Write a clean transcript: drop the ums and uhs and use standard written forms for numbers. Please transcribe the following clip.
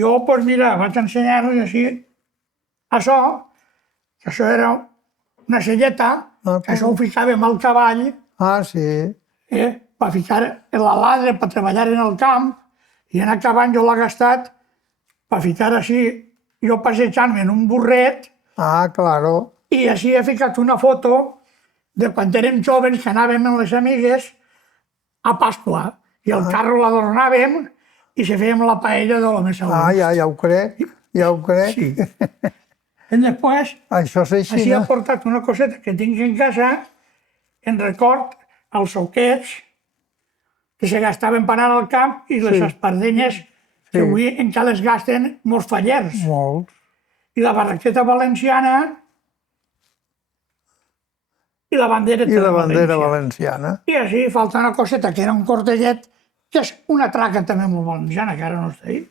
jo, doncs mira, vaig ensenyar-los així. Això, que això era una selleta, que això ho ficàvem al cavall, Sí. per ficar l'alade, per treballar en el camp, i en acabant jo l'he gastat per ficar així, jo passejant-me en un burret, Claro. i així he ficat una foto de quan érem joves que anàvem amb les amigues a Pasqua, i el carro l'adornàvem i se fèiem la paella de l'home segur. Ja ho crec, ja ho crec. Sí. I després, Això és així, així he no? portat una coseta que tinc en casa, en record als soquets que se gastaven per anar al camp i les espardenyes que avui encara les gasten molts fallers. Molts. I la barraqueta valenciana i la bandereta I la de bandera València. valenciana. I així falta una coseta que era un cortellet, que és una traca també molt valenciana, que ara no està ahí.